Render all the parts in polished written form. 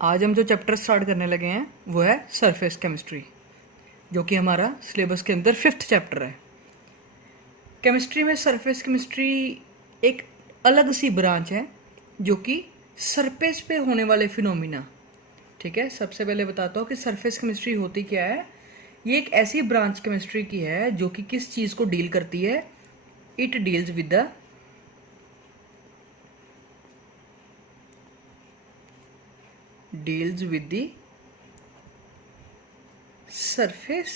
आज हम जो चैप्टर स्टार्ट करने लगे हैं वो है सरफेस केमिस्ट्री, जो कि हमारा सिलेबस के अंदर 5th चैप्टर है। केमिस्ट्री में सरफेस केमिस्ट्री एक अलग सी ब्रांच है जो कि सरफेस पे होने वाले फिनोमिना, ठीक है। सबसे पहले बताता हूँ कि सरफेस केमिस्ट्री होती क्या है। ये एक ऐसी ब्रांच केमिस्ट्री की है जो कि किस चीज़ को डील करती है। It deals with the deals with the surface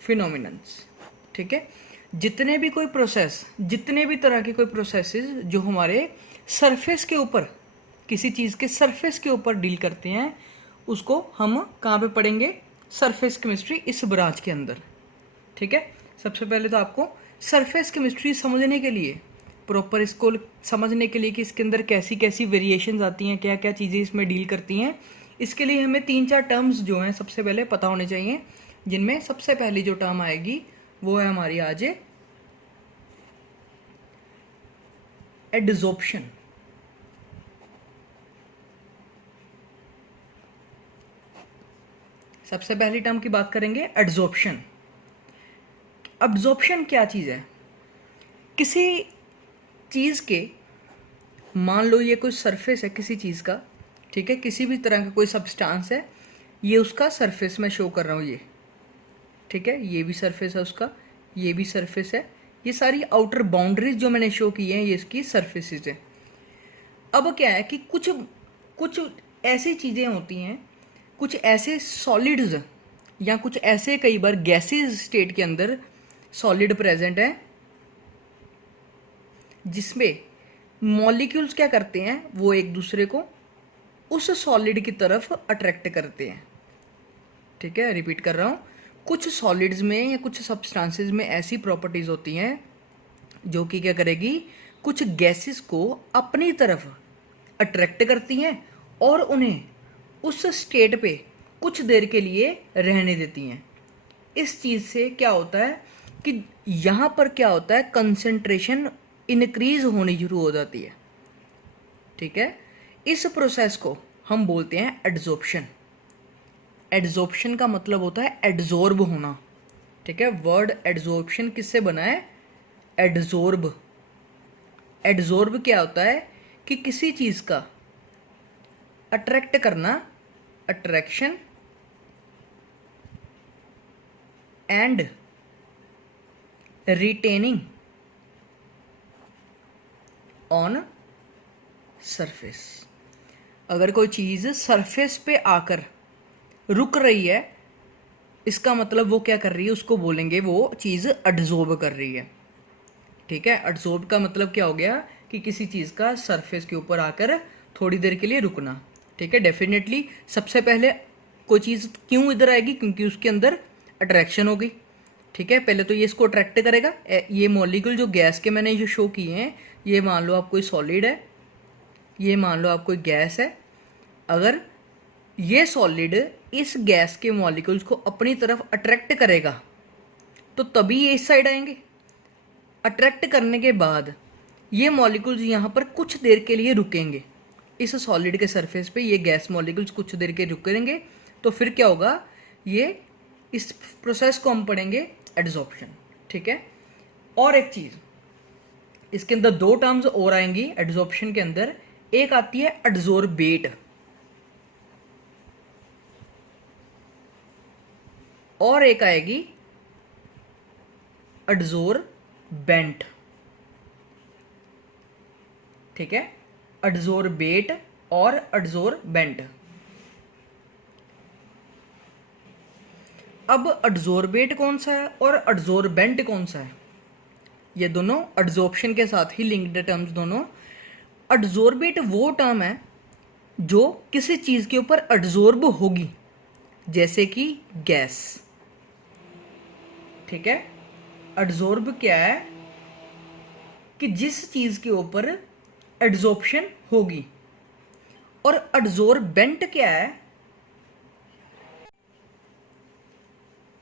phenomenons, ठीक है। जितने भी कोई प्रोसेस, जितने भी तरह के कोई प्रोसेसेस जो हमारे सरफेस के ऊपर, किसी चीज़ के सरफेस के ऊपर डील करते हैं, उसको हम कहाँ पे पढ़ेंगे? सरफेस केमिस्ट्री इस ब्रांच के अंदर, ठीक है। सबसे पहले तो आपको सरफेस केमिस्ट्री समझने के लिए, प्रॉपर इसको समझने के लिए कि इसके अंदर कैसी कैसी वेरिएशंस आती हैं, क्या क्या चीज़ें इसमें डील करती हैं, इसके लिए हमें 3-4 टर्म्स जो हैं सबसे पहले पता होने चाहिए। जिनमें सबसे पहली जो टर्म आएगी वो है हमारी आज एडजॉर्प्शन। सबसे पहली टर्म की बात करेंगे एडजॉर्प्शन। एब्जॉर्प्शन क्या चीज़ है? किसी चीज़ के, मान लो ये कोई सरफेस है किसी चीज़ का, ठीक है, किसी भी तरह का कोई सब्सटेंस है, ये उसका सरफेस मैं शो कर रहा हूँ, ये ठीक है, ये भी सरफेस है उसका, ये भी सरफेस है, ये सारी आउटर बाउंड्रीज जो मैंने शो की हैं ये इसकी सरफेसेस है। अब क्या है कि कुछ कुछ ऐसी चीज़ें होती हैं, कुछ ऐसे सॉलिड्स या कुछ ऐसे कई बार गैसेस स्टेट के अंदर सॉलिड प्रेजेंट है जिसमें मॉलिक्यूल्स क्या करते हैं, वो एक दूसरे को उस सॉलिड की तरफ अट्रैक्ट करते हैं, ठीक है। रिपीट कर रहा हूँ, कुछ सॉलिड्स में या कुछ सब्सटेंसेस में ऐसी प्रॉपर्टीज़ होती हैं जो कि क्या करेगी, कुछ गैसेस को अपनी तरफ अट्रैक्ट करती हैं और उन्हें उस स्टेट पे कुछ देर के लिए रहने देती हैं। इस चीज़ से क्या होता है कि यहाँ पर क्या होता है, कंसंट्रेशन इंक्रीज होनी शुरू हो जाती है, ठीक है। इस प्रोसेस को हम बोलते हैं एडजॉर्प्शन। एडजॉर्प्शन का मतलब होता है एडजॉर्ब होना, ठीक है। वर्ड एडजॉर्प्शन किससे बना है? एडजॉर्ब। एडजॉर्ब क्या होता है कि किसी चीज़ का अट्रैक्ट करना, attraction, and retaining on surface. अगर कोई चीज़ सरफेस पे आकर रुक रही है, इसका मतलब वो क्या कर रही है, उसको बोलेंगे वो चीज़ एडजॉर्ब कर रही है, ठीक है। एडजॉर्ब का मतलब क्या हो गया कि किसी चीज़ का सरफेस के ऊपर आकर थोड़ी देर के लिए रुकना, ठीक है। डेफिनेटली सबसे पहले कोई चीज़ क्यों इधर आएगी, क्योंकि उसके अंदर अट्रैक्शन हो गई, ठीक है। पहले तो ये इसको अट्रैक्ट करेगा। ये मॉलिक्यूल जो गैस के मैंने जो शो किए हैं, ये मान लो आप कोई सॉलिड है, ये मान लो आप कोई गैस है। अगर ये सॉलिड इस गैस के मॉलिक्यूल्स को अपनी तरफ अट्रैक्ट करेगा तो तभी ये इस साइड आएंगे। अट्रैक्ट करने के बाद ये मॉलिक्यूल्स यहाँ पर कुछ देर के लिए रुकेंगे इस सॉलिड के सरफेस पे। ये गैस मॉलिक्यूल्स कुछ देर के रुकेंगे तो फिर क्या होगा, ये इस प्रोसेस को हम पढ़ेंगे एडजॉर्प्शन, ठीक है। और एक चीज़, इसके अंदर 2 टर्म्स और आएंगी एडजॉर्प्शन के अंदर। एक आती है एडजॉर्बेट और एक आएगी एडजॉर्बेंट, ठीक है। एडजॉर्बेट और एडजॉर्बेंट। अब एडजॉर्बेट कौन सा है और एडजॉर्बेंट कौन सा है? ये दोनों एडजॉर्प्शन के साथ ही लिंक्ड टर्म्स दोनों। एडजॉर्बेट वो टर्म है जो किसी चीज़ के ऊपर एडजॉर्ब होगी, जैसे कि गैस, ठीक है। एडजॉर्ब क्या है कि जिस चीज़ के ऊपर एडजॉर्प्शन होगी। और एडजॉर्बेंट क्या है?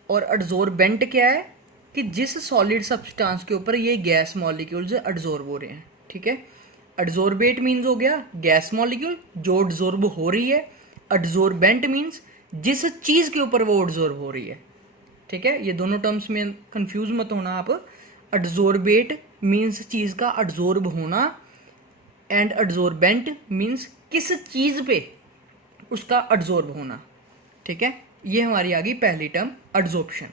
और एडजॉर्बेंट क्या है कि जिस सॉलिड सब्सटेंस के ऊपर ये गैस मॉलिक्यूल्स एडजॉर्ब हो रहे हैं, ठीक है। एडजॉर्बेट मीन्स हो गया गैस मॉलिक्यूल जो एडजॉर्ब हो रही है, एडजॉर्बेंट मीन्स जिस चीज़ के ऊपर वो एडजॉर्ब हो रही है। ठीक है, ये दोनों टर्म्स में कंफ्यूज मत होना आप। एडजॉर्बेट मीन्स चीज़ का एडजॉर्ब होना एंड एडजॉर्बेंट मीन्स किस चीज़ पे उसका एडजॉर्ब होना। ठीक है, ये हमारी आ गई पहली टर्म एडजॉर्प्शन।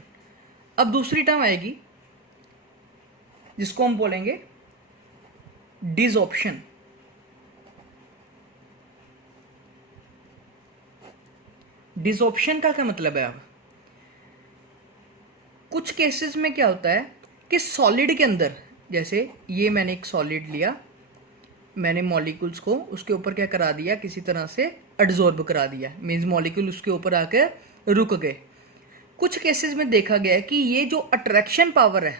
अब दूसरी टर्म आएगी जिसको हम बोलेंगे डिसऑप्शन। डिसऑप्शन का क्या मतलब है? अब कुछ केसेस में क्या होता है कि सॉलिड के अंदर, जैसे ये मैंने एक सॉलिड लिया, मैंने मॉलिक्यूल्स को उसके ऊपर क्या करा दिया, किसी तरह से एडजॉर्ब करा दिया, मीन्स मॉलिक्यूल उसके ऊपर आकर रुक गए। कुछ केसेस में देखा गया है कि ये जो अट्रैक्शन पावर है,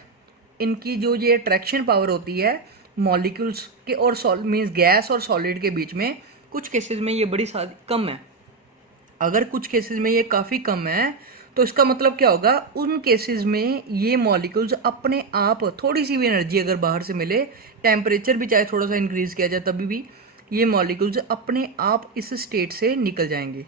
इनकी जो ये अट्रैक्शन पावर होती है मॉलिक्यूल्स के और मीन्स गैस और सॉलिड के बीच में, कुछ केसेस में ये बड़ी कम है। अगर कुछ केसेस में ये काफ़ी कम है तो इसका मतलब क्या होगा, उन केसेस में ये मॉलिक्यूल्स अपने आप थोड़ी सी भी एनर्जी अगर बाहर से मिले, टेम्परेचर भी चाहे थोड़ा सा इंक्रीज़ किया जाए, तभी भी ये मॉलिक्यूल्स अपने आप इस स्टेट से निकल जाएंगे।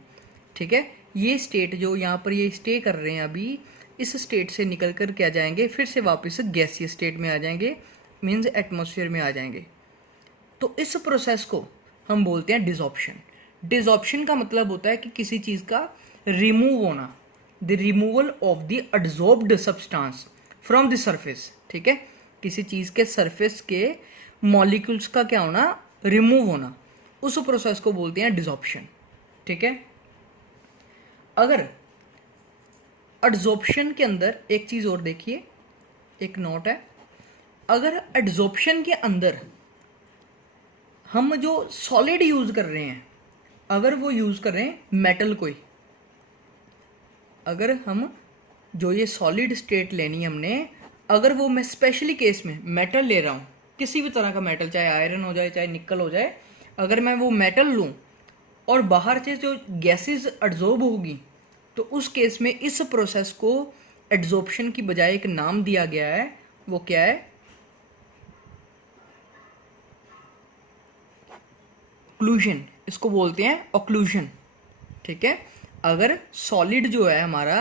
ठीक है, ये स्टेट जो यहाँ पर ये स्टे कर रहे हैं अभी, इस स्टेट से निकल कर क्या जाएंगे, फिर से वापस गैसीय स्टेट में आ जाएंगे, मीन्स एटमॉस्फेयर में आ जाएंगे। तो इस प्रोसेस को हम बोलते हैं डिसऑप्शन। डिसऑप्शन का मतलब होता है कि किसी चीज़ का रिमूव होना, the removal of the adsorbed substance from the surface. ठीक है, किसी चीज़ के सरफेस के मॉलिक्यूल्स का क्या होना, रिमूव होना, उस प्रोसेस को बोलते हैं डिसऑप्शन। ठीक है, अगर एडजॉर्प्शन के अंदर एक चीज़ और देखिए, एक नोट है, अगर एडजॉर्प्शन के अंदर हम जो सॉलिड यूज़ कर रहे हैं, अगर वो यूज़ कर रहे हैं मेटल कोई, अगर हम जो ये सॉलिड स्टेट लेनी है हमने, अगर वो मैं स्पेशली केस में मेटल ले रहा हूँ, किसी भी तरह का मेटल, चाहे आयरन हो जाए चाहे निकल हो जाए, अगर मैं वो मेटल लूँ और बाहर से जो गैसेस एड्जॉर्ब होगी, तो उस केस में इस प्रोसेस को एड्जॉर्प्शन की बजाय एक नाम दिया गया है, वो क्या है, ऑक्लूजन। इसको बोलते हैं ऑक्लूजन। ठीक है, अगर सॉलिड जो है हमारा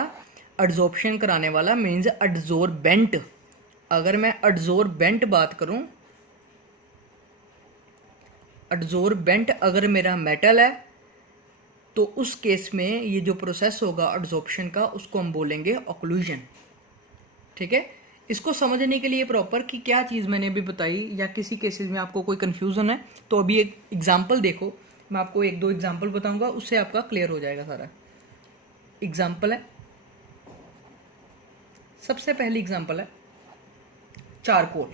एड्जॉर्प्शन कराने वाला मीन्स एड्जॉर्बेंट, अगर मैं एड्जॉर्बेंट बात करूं, एड्जॉर्बेंट अगर मेरा मेटल है, तो उस केस में ये जो प्रोसेस होगा एड्जॉर्प्शन का, उसको हम बोलेंगे ऑक्लूजन। ठीक है, इसको समझने के लिए प्रॉपर कि क्या चीज़ मैंने अभी बताई, या किसी केसेस में आपको कोई कन्फ्यूज़न है तो अभी एक एग्जाम्पल देखो, मैं आपको एक दो एग्जाम्पल बताऊंगा, उससे आपका क्लियर हो जाएगा सारा। एग्जाम्पल है, सबसे पहली एग्जाम्पल है चारकोल।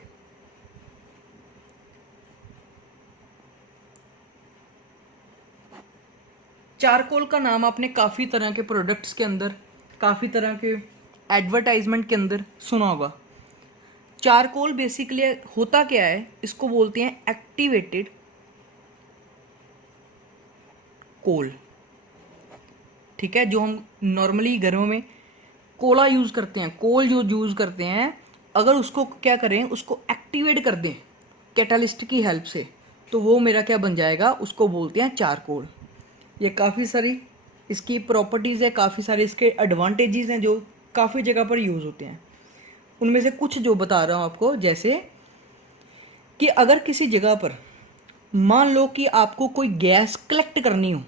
चारकोल का नाम आपने काफ़ी तरह के प्रोडक्ट्स के अंदर, काफ़ी तरह के एडवर्टाइजमेंट के अंदर सुना होगा। चारकोल बेसिकली होता क्या है, इसको बोलते हैं एक्टिवेटेड कोल। ठीक है, जो हम नॉर्मली घरों में कोला यूज़ करते हैं, कोल जो यूज़ करते हैं, अगर उसको क्या करें, उसको एक्टिवेट कर दें कैटालिस्ट की हेल्प से, तो वो मेरा क्या बन जाएगा, उसको बोलते हैं चारकोल। ये काफ़ी सारी इसकी प्रॉपर्टीज़ है, काफ़ी सारे इसके एडवांटेजेस हैं जो काफ़ी जगह पर यूज़ होते हैं। उनमें से कुछ जो बता रहा हूँ आपको, जैसे कि अगर किसी जगह पर मान लो कि आपको कोई गैस कलेक्ट करनी हो,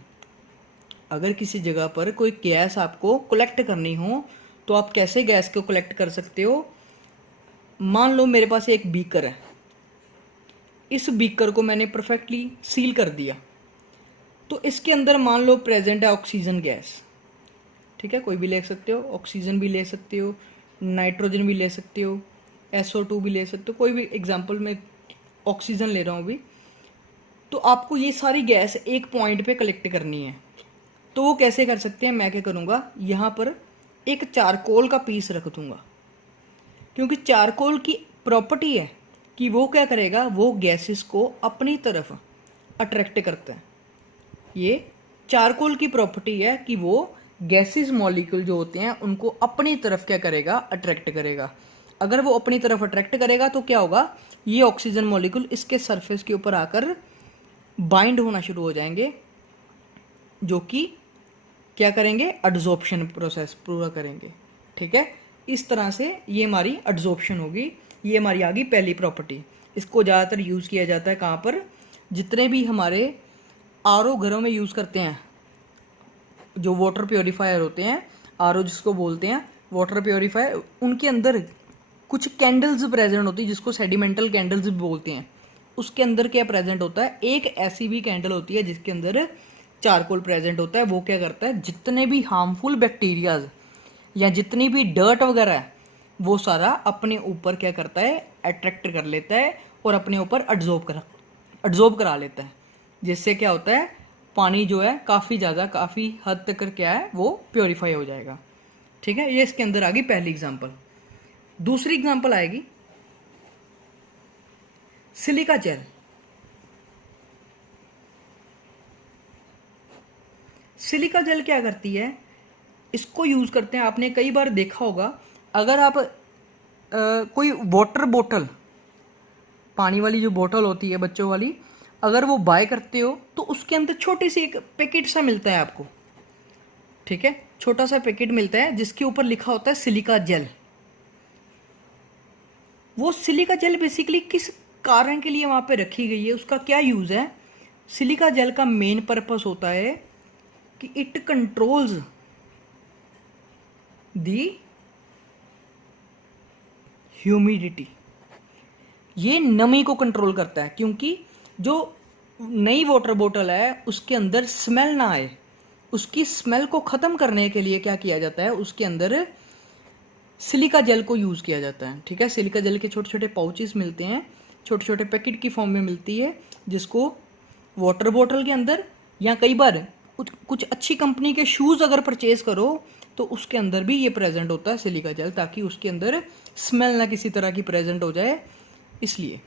अगर किसी जगह पर कोई गैस आपको कलेक्ट करनी हो, तो आप कैसे गैस को कलेक्ट कर सकते हो। मान लो मेरे पास एक बीकर है, इस बीकर को मैंने परफेक्टली सील कर दिया, तो इसके अंदर मान लो प्रेजेंट है ऑक्सीजन गैस। ठीक है, कोई भी ले सकते हो, ऑक्सीजन भी ले सकते हो, नाइट्रोजन भी ले सकते हो, SO2 भी ले सकते हो, कोई भी एग्जांपल में ऑक्सीजन ले रहा हूँ अभी। तो आपको ये सारी गैस एक पॉइंट पे कलेक्ट करनी है, तो वो कैसे कर सकते हैं, मैं क्या करूँगा, यहाँ पर एक चारकोल का पीस रख दूँगा, क्योंकि चारकोल की प्रॉपर्टी है कि वो क्या करेगा, वो गैसेस को अपनी तरफ अट्रैक्ट करता है। ये चारकोल की प्रॉपर्टी है कि वो गैसेस मॉलिक्यूल जो होते हैं उनको अपनी तरफ क्या करेगा, अट्रैक्ट करेगा। अगर वो अपनी तरफ अट्रैक्ट करेगा तो क्या होगा, ये ऑक्सीजन मॉलिक्यूल इसके सरफेस के ऊपर आकर बाइंड होना शुरू हो जाएंगे, जो कि क्या करेंगे, एडजॉर्प्शन प्रोसेस पूरा करेंगे। ठीक है, इस तरह से ये हमारी एडजॉर्प्शन होगी। ये हमारी आ गई पहली प्रॉपर्टी। इसको ज़्यादातर यूज़ किया जाता है कहाँ पर, जितने भी हमारे आरओ घरों में यूज़ करते हैं, जो वाटर प्योरीफायर होते हैं, आरओ जिसको बोलते हैं वाटर प्योरीफायर, उनके अंदर कुछ कैंडल्स प्रेजेंट होती है जिसको सेडिमेंटल कैंडल्स भी बोलते हैं। उसके अंदर क्या प्रेजेंट होता है, एक ऐसी भी कैंडल होती है जिसके अंदर चारकोल प्रेजेंट होता है। वो क्या करता है, जितने भी हार्मफुल बैक्टीरियाज या जितनी भी डर्ट वगैरह है वो सारा अपने ऊपर क्या करता है, अट्रैक्ट कर लेता है और अपने ऊपर एड्जॉर्ब करा लेता है, जिससे क्या होता है, पानी जो है काफ़ी हद तक क्या है वो प्योरीफाई हो जाएगा। ठीक है, ये इसके अंदर आ गई पहली एग्जांपल। दूसरी एग्जांपल आएगी सिलिका जेल। सिलिका जेल क्या करती है, इसको यूज़ करते हैं, आपने कई बार देखा होगा, अगर आप कोई वाटर बोतल, पानी वाली जो बोतल होती है बच्चों वाली, अगर वो बाय करते हो तो उसके अंदर छोटी सी एक पैकेट सा मिलता है आपको। ठीक है, छोटा सा पैकेट मिलता है जिसके ऊपर लिखा होता है सिलिका जेल। वो सिलिका जेल बेसिकली किस कारण के लिए वहाँ पे रखी गई है, उसका क्या यूज़ है। सिलिका जेल का मेन पर्पस होता है कि इट कंट्रोल्स दी ह्यूमिडिटी, ये नमी को कंट्रोल करता है, क्योंकि जो नई वाटर बोतल है उसके अंदर स्मेल ना आए, उसकी स्मेल को ख़त्म करने के लिए क्या किया जाता है, उसके अंदर सिलिका जेल को यूज़ किया जाता है। ठीक है, सिलिका जेल के छोटे छोटे पाउचेस मिलते हैं, छोटे छोटे पैकेट की फॉर्म में मिलती है, जिसको वाटर बोतल के अंदर, या कई बार कुछ अच्छी कंपनी के शूज़ अगर परचेज़ करो तो उसके अंदर भी ये प्रेजेंट होता है सिलिका जेल, ताकि उसके अंदर स्मेल ना किसी तरह की प्रेजेंट हो जाए, इसलिए।